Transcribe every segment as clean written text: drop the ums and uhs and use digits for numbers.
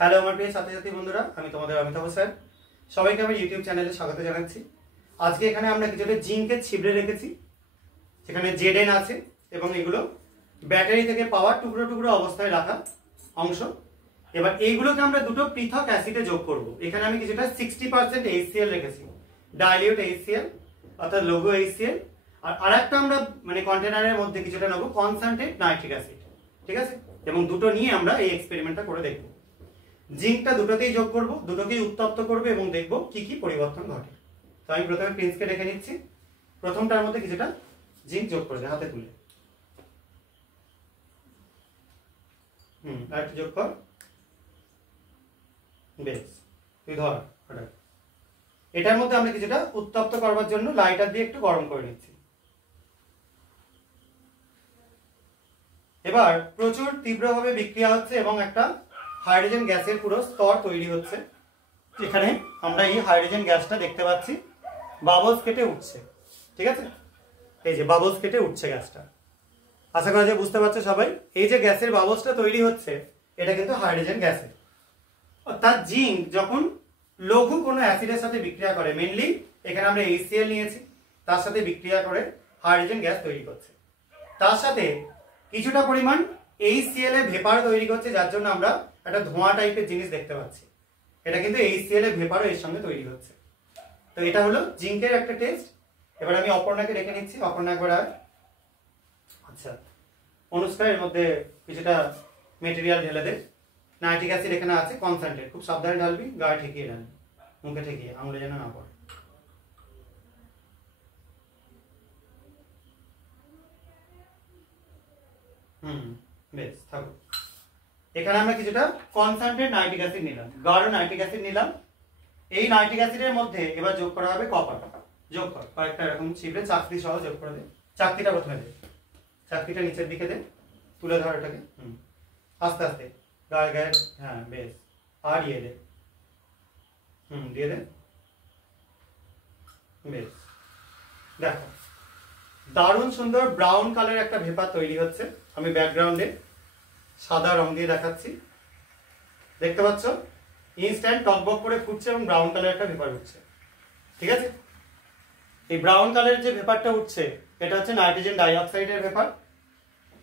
Hello আমার প্রিয় ছাত্রছাত্রী বন্ধুরা, আমি তোমাদের অমিতাভ স্যার। সবাইকে আমার ইউটিউব চ্যানেলে স্বাগত জানাচ্ছি। আজকে এখানে আমরা কিছুটা জিঙ্কের ছিবড়ে রেখেছি, সেখানে জেডেন আছে এবং এগুলো ব্যাটারি থেকে পাওয়া টুকরো টুকরো অবস্থায় রাখা অংশ। এবার এইগুলোকে আমরা দুটো পৃথক অ্যাসিডে যোগ করব। এখানে আমি কিছুটা 60% HCl রেখেছি, ডাইলিউট HCl অর্থাৎ লঘু HCl, আর আরেকটা আমরা মানে কন্টেনারের মধ্যে কিছুটা নেব কনসেন্ট্রেট নাইট্রিক অ্যাসিড। ঠিক আছে, এবং দুটো নিয়ে আমরা এই এক্সপেরিমেন্টটা করে দেখব। জিঙ্কটা দুটোতেই যোগ করব, দুটোকেই উত্তপ্ত করব এবং দেখব কি কি পরিবর্তন ঘটে। তো আমি প্রথমে প্রিন্সকে ডেকে নিচ্ছি, প্রথমটার মধ্যে কিছুটা জিঙ্ক যোগ করে হাতে তুলে। আর একটু যোগ কর, বেশ তুই ধর। এটার মধ্যে আমরা কিছুটা উত্তপ্ত করবার জন্য লাইটার দিয়ে একটু গরম করে নিচ্ছি। এবার প্রচুর তীব্রভাবে বিক্রিয়া হচ্ছে এবং একটা হাইড্রোজেন গ্যাসের পুরো স্তর তৈরি হচ্ছে। এখানে আমরা এই হাইড্রোজেন গ্যাসটা দেখতে পাচ্ছি বাবলস কেটে উঠছে। ঠিক আছে, এই যে বাবলস কেটে উঠছে গ্যাসটা। আশা করা যায় বুঝতে পারছো সবাই। এই যে গ্যাসের বাবলসটা তৈরি হচ্ছে, এটা কিন্তু হাইড্রোজেন গ্যাসের। অর্থাৎ জিঙ্ক যখন লঘু কোনো অ্যাসিডের সাথে বিক্রিয়া করে, মেনলি এখানে আমরা HCl নিয়েছি, তার সাথে বিক্রিয়া করে হাইড্রোজেন গ্যাস তৈরি করছে। তার সাথে কিছুটা পরিমাণ HCl এর ভেপার তৈরি করছে, যার জন্য আমরা একটা ধোঁয়া টাইপের জিনিস দেখতে পাচ্ছি। এটা কিন্তু HCl এর ভেপারও এর সঙ্গে তৈরি হচ্ছে। তো এটা হলো জিঙ্কের একটা টেস্ট। এবার আমি অপর্ণাকে ডেকে নিচ্ছি। অপর্ণা একবার আর আচ্ছা অনুষ্কা এর মধ্যে কিছুটা মেটেরিয়াল ঢেলে দে। নাইট্রিক অ্যাসিড এখানে আছে কনসেন্ট্রেট, খুব সাবধানে ঢালবি, গায়ে ঠেকিয়ে ঢালবি, মুখে ঠেকিয়ে, আঙুলে যেন না পড়ে। বেশ থাকুক। এখানে আমরা কিছুটা কনসেন্ট্রেট নাইট্রিক অ্যাসিড নিলাম, গাঢ় নাইট্রিক অ্যাসিড নিলাম। এই নাইট্রিক অ্যাসিডের মধ্যে এবার যোগ করা হবে কপার। যোগ কর কয়েকটা এরকম ছিপড়ে চাকতি সহ যোগ করে দে। চাকতিটা প্রথমে দে, চাকতিটা নিচের দিকে দে, তুলে ধর এটাকে। আস্তে আস্তে গায়ে গায়ে, হ্যাঁ বেশ। আর দিয়ে দে, দিয়ে দে, বেশ। দেখো দারুণ সুন্দর ব্রাউন কালারের একটা ভেপার তৈরি হচ্ছে। আমি ব্যাকগ্রাউন্ডে সাদা রং দিয়ে দেখাচ্ছি, দেখতে পাচ্ছ? ইনস্ট্যান্ট টকবক করে ফুটছে এবং ব্রাউন কালারের একটা ভেপার উঠছে। ঠিক আছে, এই ব্রাউন কালারের যে ভেপারটা উঠছে, এটা হচ্ছে নাইট্রোজেন ডাইঅক্সাইডের ভেপার।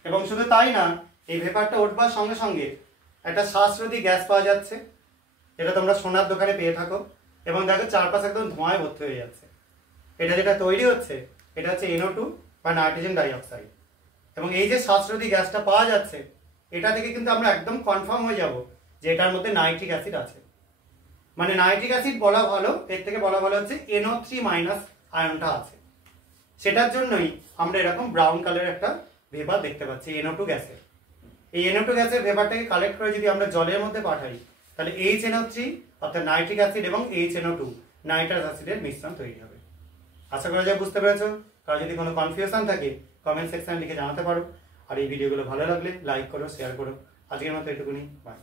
এবং শুধু তাই না, এই ভেপারটা উঠবার সঙ্গে সঙ্গে একটা শ্বাসরোধী গ্যাস পাওয়া যাচ্ছে, যেটা তোমরা সোনার দোকানে পেয়ে থাকো। এবং দেখো চারপাশে একদম ধোঁয়ায় ভর্তি হয়ে যাচ্ছে। এটা যেটা তৈরি হচ্ছে, এটা হচ্ছে NO2 বা নাইট্রোজেন ডাইঅক্সাইড। এবং এই যে শ্বাসরোধী গ্যাসটা পাওয়া যাচ্ছে, এটা থেকে কিন্তু আমরা একদম কনফার্ম হয়ে যাব যে এটার মধ্যে নাইট্রিক অ্যাসিড আছে। মানে নাইট্রিক অ্যাসিড বলা ভালো, এর থেকে বলা ভালো হচ্ছে NO3- আয়নটা আছে। সেটার জন্যই আমরা এরকম ব্রাউন কালারের একটা ভেপার দেখতে পাচ্ছি NO2 গ্যাসের। এই NO2 গ্যাসের ভেপারটাকে কালেক্ট করে যদি আমরা জলের মধ্যে পাঠাই, তাহলে HNO3 অর্থাৎ নাইট্রিক অ্যাসিড এবং HNO2 নাইট্রাস অ্যাসিডের মিশ্রণ তৈরি হবে। আশা করা যায় বুঝতে পেরেছো। কারো যদি কোনো কনফিউশন থাকে কমেন্ট সেকশনে লিখে জানাতে পারো। আর এই ভিডিওগুলো ভালো লাগলে লাইক করো, শেয়ার করো। আজকের মতো এটুকুনি, বাই।